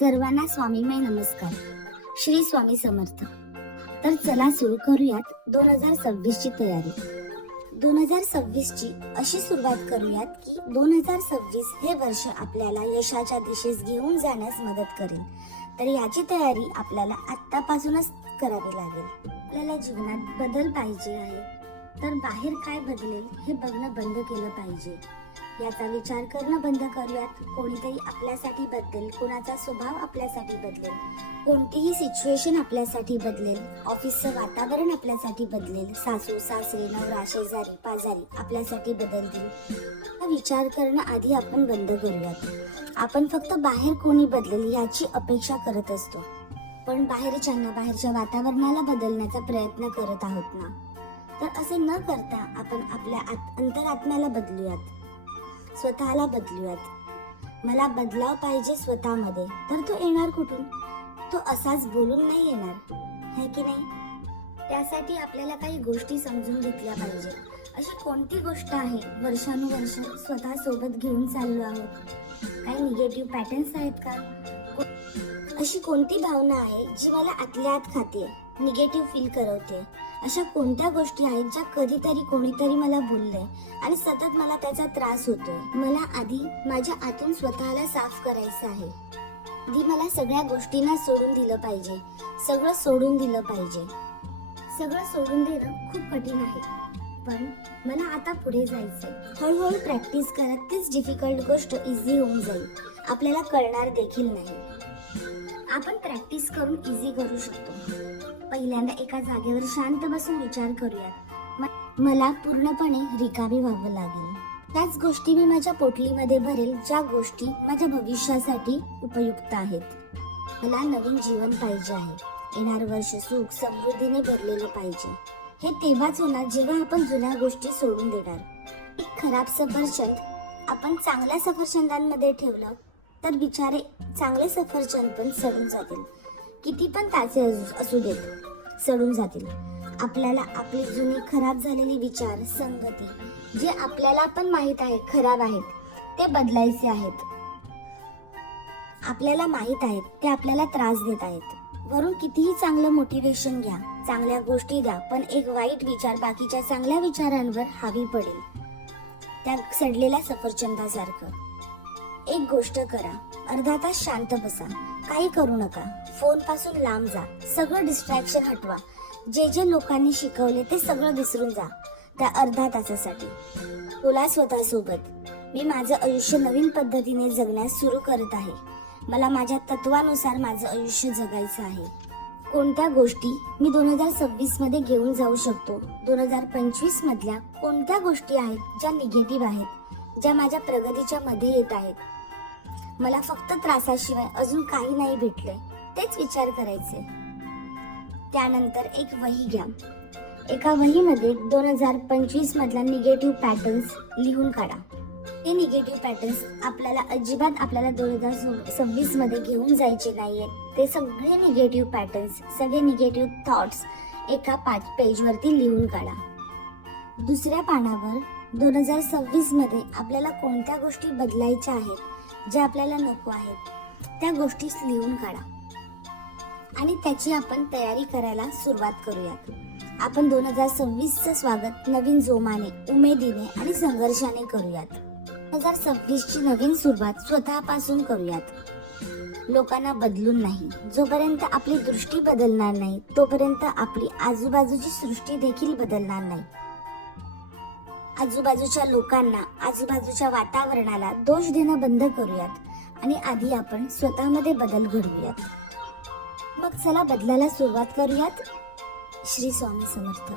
सर्वांना स्वामीमय नमस्कार. श्री स्वामी समर्थ. तर चला सुरू करूयात 2026 ची तयारी. 2026 ची अशी सुरुवात करूयात की 2026 हे वर्ष आपल्याला यशाच्या दिशेस घेऊन जाण्यास मदत करेल. तर याची तयारी आपल्याला आत्तापासूनच करावी लागेल. आपल्याला जीवनात बदल पाहिजे आहे, तर बाहेर काय बदलेल हे बघणं बंद केलं पाहिजे. याचा विचार करणं बंद करूयात. कोणीतरी आपल्यासाठी बदलेल, कोणाचा स्वभाव आपल्यासाठी बदलेल, कोणतीही सिच्युएशन आपल्यासाठी बदलेल, ऑफिसचं वातावरण आपल्यासाठी बदलेल, सासू सासरे नवरा शेजारी पाजारी आपल्यासाठी बदलतील. हा विचार करणं आधी आपण बंद करूयात. आपण फक्त बाहेर कोणी बदलेल याची अपेक्षा करत असतो, पण बाहेरच्यांना बाहेरच्या वातावरणाला बदलण्याचा प्रयत्न करत आहोत ना. तर असे न करता आपण आपल्या अंतरात्म्याला बदलूयात, स्वतःला बदलूयात. मला बदलाव पाहिजे स्वतःमध्ये, तर तो येणार कुठून? तो असाच बोलून नाही येणार, है की नाही? त्यासाठी आपल्याला काही गोष्टी समजून घेतल्या पाहिजे. अशी कोणती गोष्ट आहे वर्षानुवर्ष स्वतः सोबत घेऊन चाललो आहोत? काही निगेटिव्ह पॅटर्न्स आहेत का? अशी कोणती भावना आहे जी मला आतल्या आत खाते, निगेटिव्ह फील करवते? अशा कोणत्या गोष्टी आहेत ज्या कधीतरी कोणीतरी मला बोलले आणि सतत मला त्याचा त्रास होतोय? मला आधी माझ्या आतून स्वतःला साफ करायचं आहे. आधी मला सगळ्या गोष्टींना सोडून दिलं पाहिजे, सगळं सोडून दिलं पाहिजे. सगळं सोडून देणं खूप कठीण आहे, पण मला आता पुढे जायचंय. हळूहळू प्रॅक्टिस करत तीच डिफिकल्ट गोष्ट इझी होऊन जाईल. आपल्याला कळणार देखील नाही. आपण प्रॅक्टिस करून इझी करू शकतो. पहिल्यांदा एका जागेवर शांत बसून विचार करूया. मला पूर्णपणे रिकामी व्हावं लागेल. त्याच गोष्टी मी माझ्या पोटलीमध्ये भरेल, ज्या गोष्टी माझ्या भविष्यासाठी उपयुक्त आहेत. मला नवीन जीवन पाहिजे आहे. येणार वर्ष सुख समृद्धीने भरलेलं पाहिजे. हे तेव्हाच होणार जेव्हा आपण जुन्या गोष्टी सोडून देणार. एक खराब सफरचंद आपण चांगल्या सफरचंदांमध्ये ठेवलं तर बिचारे चांगले सफरचंद पण सडून जातील. किती पण ताजे असू देत, सडून जातील. आपल्याला आपली जुनी खराब झालेली विचार संगती जे आपल्याला पण माहित आहे खराब आहेत, ते बदलायचे आहेत. आपल्याला माहित आहेत ते आपल्याला त्रास देत आहेत. वरून कितीही चांगलं मोटिवेशन घ्या, चांगल्या गोष्टी द्या, पण एक वाईट विचार बाकीच्या चांगल्या विचारांवर हावी पडेल, त्या सडलेल्या सफरचंदासारखं. एक गोष्ट करा, अर्धा तास शांत बसा, काही करू नका, फोन पासून लांब जा, सगळं डिस्ट्रॅक्शन हटवा. जे जे लोकांनी शिकवले ते सगळं विसरून जा त्या अर्धा तासासाठी. बोला स्वतःसोबत, मी माझं आयुष्य नवीन पद्धतीने जगण्यास सुरू करत आहे. मला माझ्या तत्वानुसार माझं आयुष्य जगायचं आहे. कोणत्या गोष्टी मी 2026 मध्ये घेऊन जाऊ शकतो? 2025 मधल्या कोणत्या गोष्टी आहेत ज्या निगेटिव्ह आहेत, ज्या माझ्या प्रगतीच्या मध्ये येत आहेत? मला फक्त त्रासाशिवाय अजून काही नाही भेटले, तेच विचार करायचे. त्यानंतर एक वही घ्या. एका वहीमध्ये 2025 मधला निगेटिव्ह पॅटर्न्स लिहून काढा. हे निगेटिव्ह पॅटर्न्स अजिबात आपल्याला 2026 मध्ये घेऊन जायचे नाहीयेत. ते सगळे निगेटिव्ह पॅटर्न्स, सगळे निगेटिव्ह थॉट्स एका पेजवरती लिहून काढा. दुसऱ्या पानावर 2026 मध्ये आपल्याला कोणत्या गोष्टी बदलायच्या आहेत, ज्या आपल्याला नको आहेत, त्या गोष्टी लिहून काढा आणि त्याची आपण तयारी करायला सुरुवात करूयात. आपण 2026चं स्वागत नवीन जोमाने, उमेदीने आणि संघर्षाने करूयात. 2026 ची नवीन सुरुवात स्वतःपासून करूयात, लोकांना बदलून नाही. जोपर्यंत आपली दृष्टी बदलणार नाही, तोपर्यंत आपली आजूबाजूची सृष्टी देखील बदलणार नाही. आजूबाजूच्या लोकांना, आजूबाजूच्या वातावरणाला दोष देणं बंद करूयात आणि आधी आपण स्वतःमध्ये बदल घडवूयात. मग चला बदलाला सुरुवात करूयात. श्री स्वामी समर्थ.